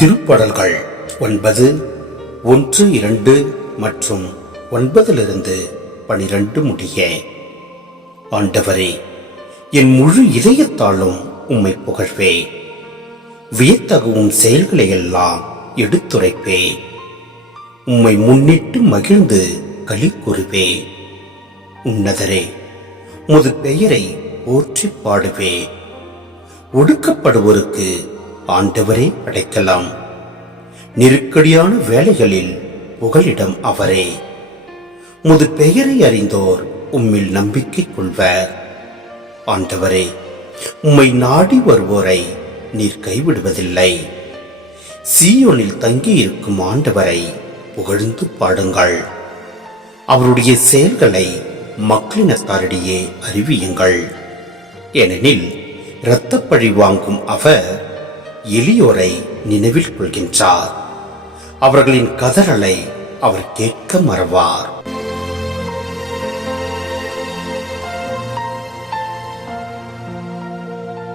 திருப்பாடல்கள் 9, 1, 2 மற்றும் 9 12 முடிய. ஆண்டவரே, என் முழு இதயத்தாலும் உம்மை புகழ்வே. வியத்தகவும் செயல்களை எல்லாம் எடுத்துரைப்பே. உம்மை முன்னிட்டு மகிழ்ந்து களி கூறுவே. உன்னதரே, உமது பெயரை போற்றி பாடுவே. ஒடுக்கப்படுவோருக்கு ஆண்டவரே அடைக்கலாம். நெருக்கடியான வேளைகளில் புகலிடம் அவரே. உமது பெயரை அறிந்தோர் உம்மில் நம்பிக்கை கொள்வர். ஆண்டவரே, உம்மை நாடி வருவோரை நீர் கைவிடுவதில்லை. சீயோனில் தங்கியிருக்கும் ஆண்டவரை புகழ்ந்து பாடுங்கள். அவருடைய செயல்களை மக்களினத்தாரிடையே அறிவியுங்கள். ஏனெனில் இரத்தப்பழி வாங்கும் அவர் எளியோரை நினைவில் கொள்கின்றார். அவர்களின் கதறலை அவர் கேட்க மறவார்.